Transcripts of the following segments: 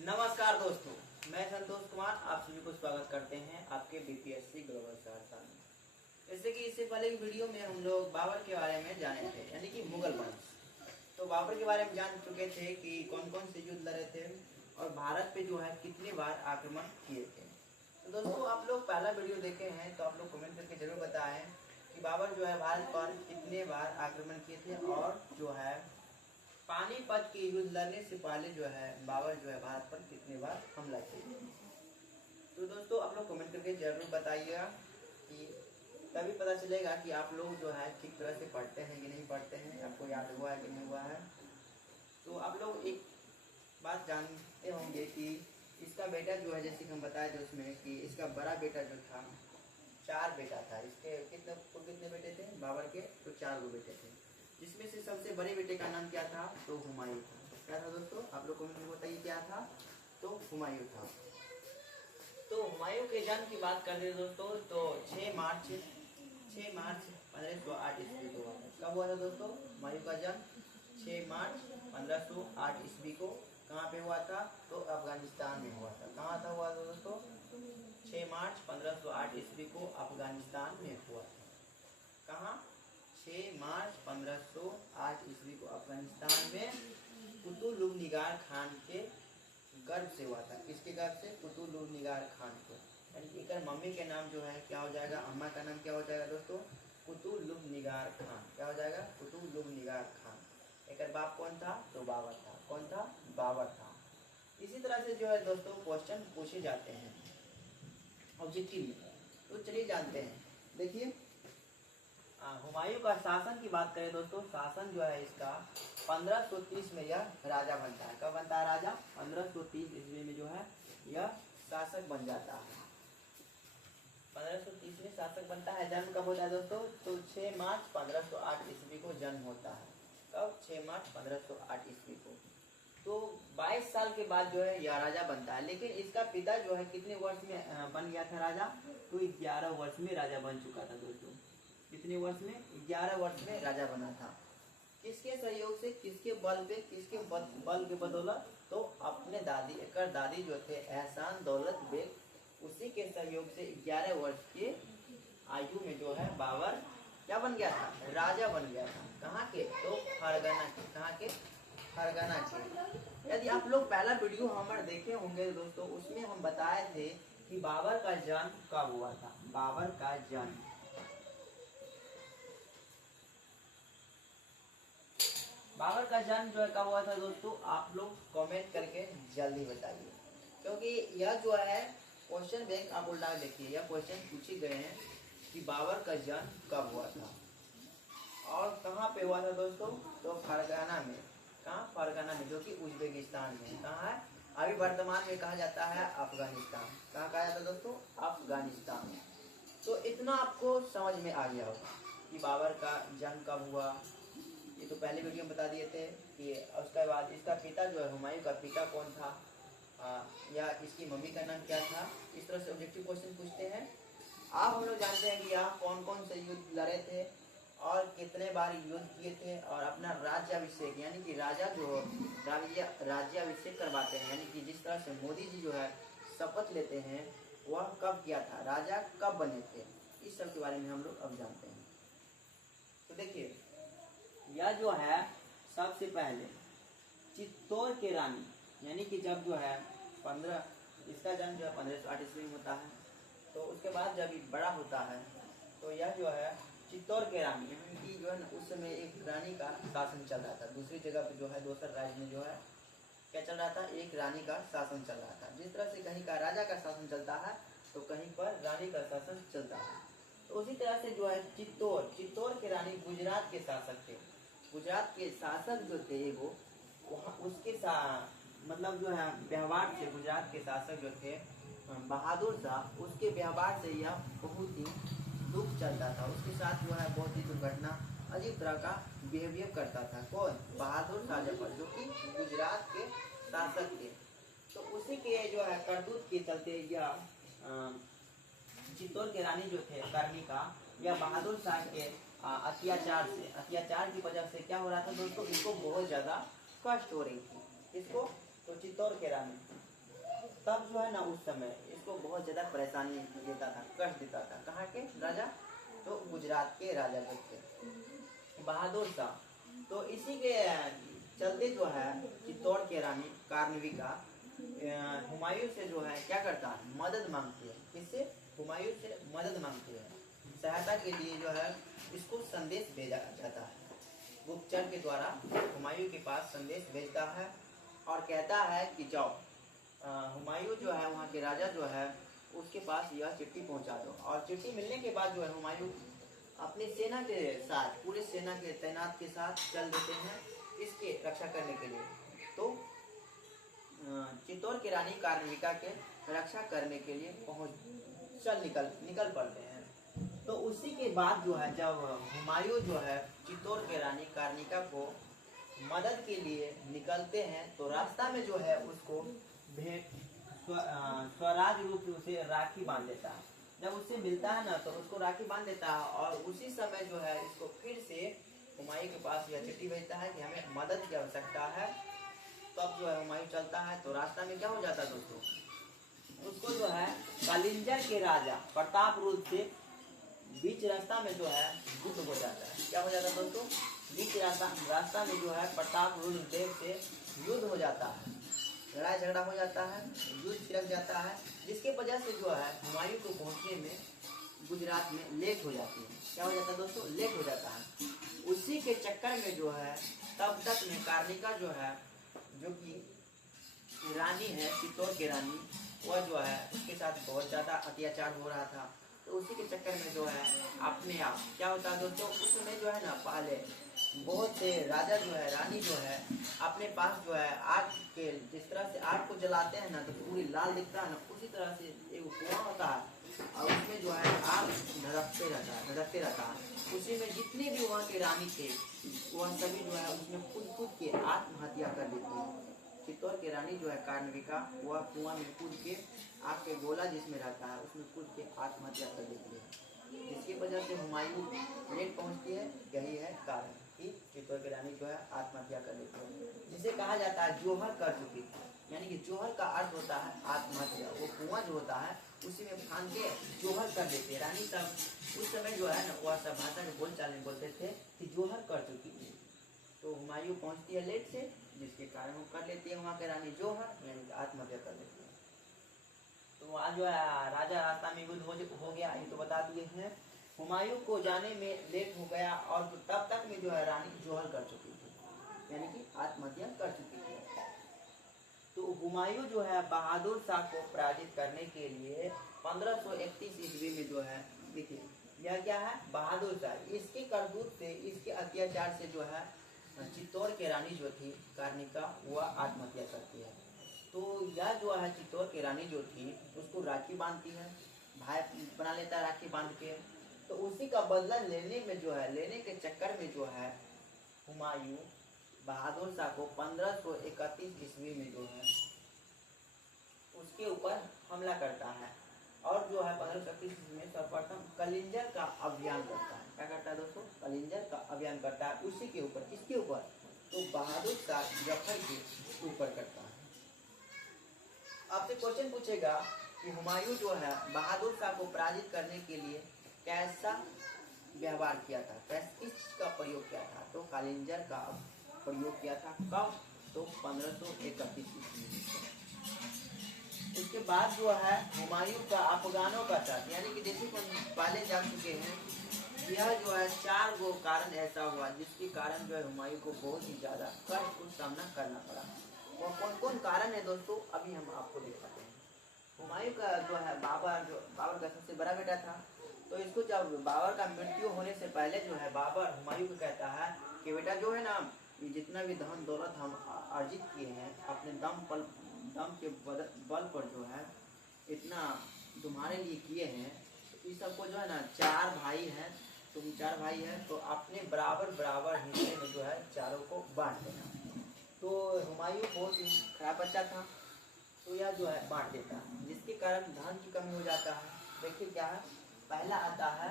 नमस्कार दोस्तों, मैं संतोष कुमार आप सभी को स्वागत करते हैं आपके बीपीएससी ग्लोबल सहरसा में। जैसे कि इससे पहले की वीडियो में हम लोग बाबर के बारे में जाने थे, यानी कि मुगल वंश। तो बाबर के बारे में जान चुके थे कि कौन कौन से युद्ध लड़े थे और भारत पे जो है कितनी बार आक्रमण किए थे। तो दोस्तों, आप लोग पहला वीडियो देखे हैं तो आप लोग कमेंट करके जरूर बताएं कि बाबर जो है भारत पर कितने बार आक्रमण किए थे और जो है पानीपत के युद्ध लड़ने से पहले जो है बाबर जो है भारत पर कितने बार हमला किए। तो दोस्तों, आप लोग कमेंट करके जरूर बताइएगा कि तभी पता चलेगा कि आप लोग जो है ठीक तरह से पढ़ते हैं कि नहीं पढ़ते हैं, आपको याद हुआ है कि नहीं हुआ है। तो आप लोग एक बात जानते होंगे कि इसका बेटा जो है, जैसे कि हम बताए थे उसमें कि इसका बड़ा बेटा जो था, 4 बेटा था। इसके कितने बेटे थे बाबर के? तो 4 बेटे थे, जिसमें से सबसे बड़े बेटे का नाम क्या था? तो हुमायूं था। क्या था दोस्तों? आप लोग को बताइए क्या था? तो हुमायूं था। तो हुमायूं के जन्म की बात कर रहे हैं दोस्तों, तो 6 मार्च 1508 ईस्वी को हुआ था। कब हुआ था दोस्तों हुमायूं का जन्म? 6 मार्च 1508 ईस्वी को। कहाँ पे हुआ था? तो अफगानिस्तान में हुआ था। कहाँ था हुआ था दोस्तों? 6 मार्च 1508 ईस्वी को अफगानिस्तान में हुआ था। कहाँ? 6 मार्च 1508 ईस्वी को अफगानिस्तान में कुतुबुनिगार खान के गर्भ से हुआ था। किसके गर्भ से? कुतुबुनिगार खान को। यानी कि मम्मी के नाम जो है क्या हो जाएगा? अम्मा का नाम क्या हो जाएगा दोस्तों? कुतुबुनिगार खान। क्या हो जाएगा? कुतुबुनिगार खान। एक बाप कौन था? तो बाबर था। कौन था? बाबर था। इसी तरह से जो है दोस्तों क्वेश्चन पूछे जाते हैं ऑब्जेक्टिव में। तो चलिए जानते हैं। देखिए, हुमायूं का शासन की बात करें दोस्तों, शासन जो है इसका 1530 में यह राजा बनता है। कब बनता है राजा? 1530 ईस्वी में जो है यह शासक बन जाता है। 1530 में शासक बनता है। जन्म कब होता है दोस्तों? तो 6 मार्च 1508 ईस्वी को जन्म होता है। कब? 6 मार्च 1508 ईस्वी को। तो 22 साल के बाद जो है यह राजा बनता है। लेकिन इसका पिता जो है कितने वर्ष में बन गया था राजा? तो 11 वर्ष में राजा बन चुका था दोस्तों। कितने वर्ष में? 11 वर्ष में राजा बना था। किसके सहयोग से, किसके बल पे, किसके बल के बदौलत? तो अपने दादी, एक दादी जो थे एहसान दौलत बेग, उसी के सहयोग से 11 वर्ष के आयु में जो है बाबर क्या बन गया था? राजा बन गया था। कहाँ के? तो फरगना के। कहाँ के? फरगना के। यदि आप लोग पहला वीडियो हमारे देखे होंगे दोस्तों, उसमें हम बताए थे कि बाबर का जन्म कब हुआ था। बाबर का जन्म जो है कब हुआ था दोस्तों? आप लोग कमेंट करके जल्दी बताइए, क्योंकि यह जो है क्वेश्चन बैंक आप उल्टा देखिए, यह क्वेश्चन पूछे गए हैं कि बाबर का जन्म कब हुआ था और कहाँ पे हुआ था दोस्तों? तो फरगना में। कहाँ? फरगना में, जो कि उज्बेकिस्तान में। कहाँ है? अभी वर्तमान में कहा जाता है अफगानिस्तान। कहाँ कहा जाता है दोस्तों? अफगानिस्तान। तो इतना आपको समझ में आ गया होगा कि बाबर का जन्म कब हुआ। ये तो पहले वीडियो में बता दिए थे कि उसके बाद इसका पिता जो है, हुमायूं का पिता कौन था, या इसकी मम्मी का नाम क्या था। इस तरह से ऑब्जेक्टिव क्वेश्चन पूछते हैं। आप हम लोग जानते हैं कि यहाँ कौन कौन से युद्ध लड़े थे और कितने बार युद्ध किए थे और अपना राज्याभिषेक, यानी कि राजा जो राज्याभिषेक करवाते हैं, यानी कि जिस तरह से मोदी जी जो है शपथ लेते हैं, वह कब किया था, राजा कब बने थे, इस सब के बारे में हम लोग अब जानते हैं। तो देखिए, यह जो है सबसे पहले चित्तौड़ के रानी, यानी कि जब जो है इसका जन्म जो है 1508 ईस्वी में होता है। तो उसके बाद जब ये बड़ा होता है तो यह जो है चित्तौड़ के रानी, यानी कि जो है ना उस समय एक रानी का शासन चल रहा था। दूसरी जगह पे जो है दूसरे राज्य में जो है क्या चल रहा था? एक रानी का शासन चल रहा था। जिस तरह से कहीं का राजा का शासन चलता है तो कहीं पर रानी का शासन चलता है। तो उसी तरह से जो है चित्तौड़ के रानी गुजरात के शासक थे। गुजरात के शासक जो थे वो वहाँ उसके मतलब जो है व्यवहार से, गुजरात के शासक जो थे बहादुर शाह, उसके व्यवहार से यह बहुत ही दुख चलता था। उसके साथ जो है बहुत ही दुर्घटना, अजीब तरह का बिहेवियर करता था। कौन? बहादुर शाह जफर, जो कि गुजरात के शासक थे। तो उसी के जो है करतूत के चलते यह चित्तौड़ के रानी जो थे कर्णिका, या बहादुर शाह के अत्याचार की वजह से क्या हो रहा था दोस्तों? इनको बहुत ज्यादा कष्ट हो रही थी। इसको? तो चित्तौड़ के रानी तब जो है ना उस समय इसको बहुत ज़्यादा परेशानी देता था, कष्ट देता था। कहाँ के राजा? तो गुजरात के राजा जो थे बहादुर शाह। तो इसी के चलते जो है चित्तौड़ की रानी कार्णविका हुमायूं से जो है क्या करता है, मदद मांगती है। किससे? हुमायूं से मदद मांगती है। सहायता के लिए जो है इसको संदेश भेजा जाता है, गुप्तचर के द्वारा हुमायूं के पास संदेश भेजता है और कहता है कि जाओ हुमायूं जो है वहाँ के राजा जो है उसके पास यह चिट्ठी पहुँचा दो। और चिट्ठी मिलने के बाद जो है हुमायूं अपनी सेना के साथ, पूरे सेना के तैनात के साथ चल देते हैं इसके रक्षा करने के लिए। तो चित्तौड़ की रानी कार्णविका के रक्षा करने के लिए निकल पड़ते हैं। तो उसी के बाद जो है जब हुमायूं जो है चित्तौड़ की रानी कार्णविका को मदद के लिए निकलते हैं तो रास्ता में जो है उसको भेंट स्वराज रूप से उसे राखी बांध देता है। जब उससे मिलता है ना तो उसको राखी बांध देता है और उसी समय जो है इसको फिर से हुमायूं के पास यह चिट्ठी भेजता है कि हमें मदद की आवश्यकता है। तब जो है हुमायूं चलता है तो रास्ता में क्या हो जाता है दोस्तों, उसको जो है कालिंजर के राजा प्रताप रुद्र से बीच रास्ता में जो है युद्ध हो जाता है। क्या हो जाता है दोस्तों? बीच रास्ता में जो है प्रताप रुद्र देव से युद्ध हो जाता है, लड़ाई झगड़ा हो जाता है, युद्ध छिड़क जाता है, जिसके वजह से जो है हुमायूं को पहुंचने में गुजरात में लेट हो जाती है। क्या हो जाता है दोस्तों? लेट हो जाता है। उसी के चक्कर में जो है तब तक में कार्णिका जो है, जो कि रानी है चित्तौड़ की रानी, वह जो है उसके साथ बहुत ज़्यादा अत्याचार हो रहा था। तो उसी के चक्कर में जो है अपने आप क्या होता है दोस्तों, उस समय जो है ना पहले बहुत से राजा जो है, रानी जो है अपने पास जो है आग के, जिस तरह से आग को जलाते हैं ना तो पूरी लाल दिखता है ना, उसी तरह से एक कुआं होता है और उसमें जो है आग धड़कते रहता है। उसी में जितने भी वहाँ के रानी थे वह सभी जो है उसमें कूद के आत्महत्या कर लेती है। चित्तौड़ की रानी जो है कार्णविका, वह कुआं में कूद के आग के गोला जिसमें रहता है उसमें कूद के आत्महत्या कर लेती है, जिसकी वजह से हुमायूं लेट पहुंचती है। यही है कारण कि चित्तौड़ की रानी जो है आत्महत्या कर लेती है, जिसे कहा जाता है जोहर कर चुकी थी। यानी कि जोहर का अर्थ होता है आत्महत्या। वो कुआं जो होता है उसी में फांद के जोहर कर देते हैं। रानी सब उस समय जो है ना वह सब भाषा में बोलचाल में बोलते थे कि जोहर कर चुकी थी। तो हुमायूं पहुंचती है लेट से, जिसके कारण वो कर लेती है वहाँ के रानी जोहर, यानी कि आत्महत्या कर लेती है। तो वहाँ जो है राजा रास्ता में युद्ध हो गया, ये तो बता दिए हैं। हुमायूं को जाने में लेट हो गया और तब तक में जो है रानी जोहर कर चुकी थी, यानी कि आत्महत्या कर चुकी थी। तो हुमायूं जो है बहादुर शाह को पराजित करने के लिए 1531 ईस्वी में जो है, देखिए यह क्या है, बहादुर शाह, इसके करतूत से, इसके अत्याचार से जो है चित्तौड़ की रानी जो थी कार्णिका, वह आत्महत्या करती है। तो यह जो है चित्तौड़ की रानी जो थी उसको राखी बांधती है, भाई बना लेता है राखी बांध के। तो उसी का बदला लेने के चक्कर में जो है हुमायूं बहादुर शाह को 1531 ईस्वी में जो है उसके ऊपर हमला करता है और जो है 1531 ईस्वी में सर्वप्रथम कलिंजर का अभियान करता है। क्या करता है दोस्तों? कलिंजर का अभियान करता है। उसी के ऊपर, किसके ऊपर? तो बहादुर शाह जफर के ऊपर करता है। आपसे क्वेश्चन पूछेगा कि हुमायूं जो है बहादुर शाह को पराजित करने के लिए कैसा व्यवहार किया था, किस चीज का प्रयोग किया था? तो कलिंजर का प्रयोग किया था। कब? तो 1531 ईस्वी में। उसके बाद जो है हुमायूं का अफगानों का साथ, यानी कि जैसे हम पहले जान चुके हैं, यह जो है 4 गो कारण ऐसा हुआ जिसके कारण जो है हुमायूं को बहुत ही ज्यादा कष्ट को सामना करना पड़ा। वो कौन कौन कारण है दोस्तों, अभी हम आपको दिखाते हैं। हुमायूं का जो है बाबर का सबसे बड़ा बेटा था। तो इसको जब बाबर का मृत्यु होने से पहले जो है बाबर हुमायूं को कहता है कि बेटा जो है ना, ये जितना भी धन दौलत हम अर्जित किए हैं अपने दम के बल पर जो है इतना तुम्हारे लिए किए हैं, तो इस सबको जो है ना 4 भाई हैं, तुम 4 भाई हैं तो अपने बराबर हिस्से में जो है चारों को बांट देना। तो हुमायूं बहुत ही खराब बच्चा था, तो यह जो है बांट देता है, जिसके कारण धन की कमी हो जाता है। देखिए क्या है, पहला आता है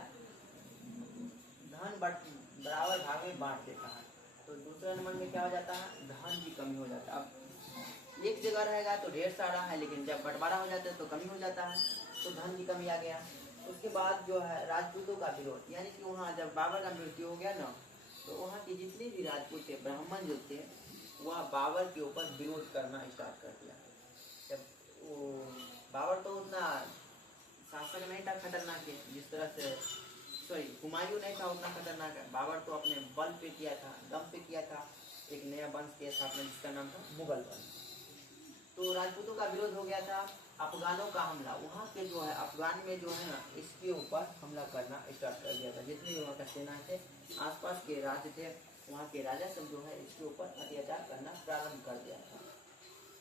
धन बराबर भाग में बांट देता है। तो दूसरे नंबर में क्या हो जाता है, धन की कमी हो जाता है। अब एक जगह रहेगा तो ढेर सारा है, लेकिन जब बंटवारा हो जाता है तो कमी हो जाता है, तो धन की कमी आ गया। उसके बाद जो है राजपूतों का विरोध, यानी कि वहाँ जब बाबर का मृत्यु हो गया ना, तो वहाँ के जितने भी राजपूत थे, ब्राह्मण जो थे, वह बाबर के ऊपर विरोध करना स्टार्ट कर दिया। जब वो बाबर तो उतना शासक नहीं था खतरनाक है, जिस तरह से हुमायूं नहीं था उतना खतरनाक है। बाबर तो अपने बल पे किया था, दम पे किया था एक नया वंश की स्थापना, जिसका नाम था मुगल वंश। तो राजपूतों का विरोध हो गया था। अफगानों का हमला, वहाँ के जो है अफगान में जो है ना, इसके ऊपर हमला करना स्टार्ट कर दिया था। जितने भी वहाँ का सेना थे, आसपास के राज्य थे, वहाँ के राजा सब जो है इसके ऊपर अत्याचार करना प्रारंभ कर दिया था।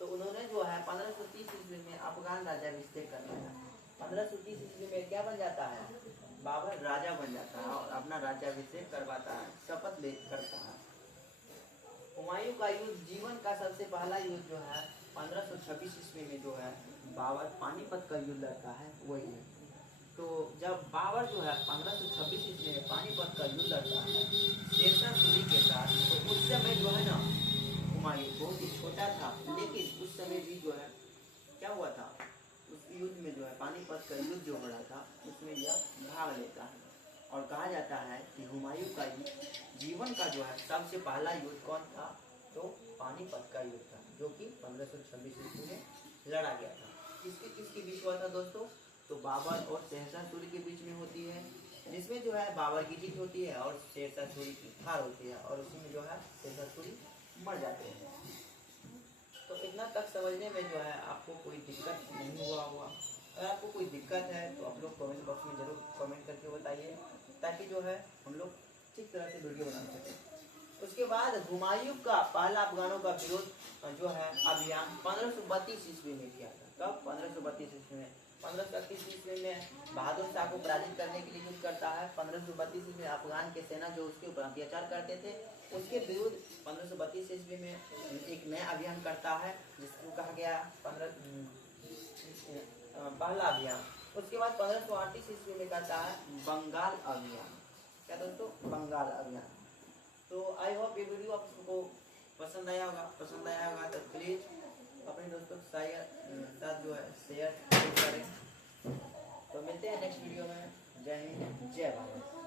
तो उन्होंने जो है 1530 ईस्वी में अफगान राज्याभिषेक कर लिया। 1530 ईस्वी में क्या बन जाता है, बाबर राजा बन जाता है और अपना राज्याभिषेक करवाता है, शपथ ले करता है। हुमायूं का युद्ध, जीवन का सबसे पहला युद्ध जो है 1526 ईस्वी में जो है बाबर पानीपत का युद्ध लड़ता है, वही है। तो जब बाबर जो है 1526 ईस्वी में पानीपत का युद्ध लड़ता है शेरशाह सूरी के साथ, तो उस समय जो है ना हुमायूं बहुत ही छोटा था, लेकिन उस समय भी जो है क्या हुआ था, उस युद्ध में जो है पानीपत का युद्ध जो हो रहा था उसमें यह भाग लेता है। और कहा जाता है कि हुमायूं का जीवन का जो है सबसे पहला युद्ध कौन था, तो पानीपत का युद्ध था, जो कि 1526 ईस्वी में लड़ा गया था। किसके बीच हुआ था दोस्तों, तो बाबर और शेरशाह सूरी के बीच में होती है, जिसमें जो है बाबर की जीत होती है और शेरशाह सूरी की हार होती है, और उसी में जो है शेरशाह सूरी मर जाते हैं। तो इतना तक समझने में जो है आपको कोई दिक्कत नहीं हुआ होगा। अगर आपको कोई दिक्कत है तो आप लोग कमेंट बॉक्स में ज़रूर कमेंट करके बताइए, ताकि जो है हम लोग ठीक तरह से वीडियो बना सकें। उसके बाद हुमायूं का पहला अफगानों का विरोध जो है अभियान 1532 ईस्वी में किया था। कब, 1532 ईस्वी में। 1531 ईस्वी में बहादुर शाह को पराजित करने के लिए युद्ध करता है। 1532 ईस्वी में अफगान के सेना जो उसके ऊपर अत्याचार करते थे, उसके विरुद्ध 1532 ईस्वी में एक नया अभियान करता है, जिसको कहा गया पहला अभियान। उसके बाद 1538 ईस्वी में करता है बंगाल अभियान। क्या दोस्तों, बंगाल अभियान। तो आई होप ये वीडियो आपको पसंद आया होगा तो प्लीज़ अपने दोस्तों के साथ जो है शेयर करें। तो मिलते हैं नेक्स्ट वीडियो में। जय हिंद, जय भारत।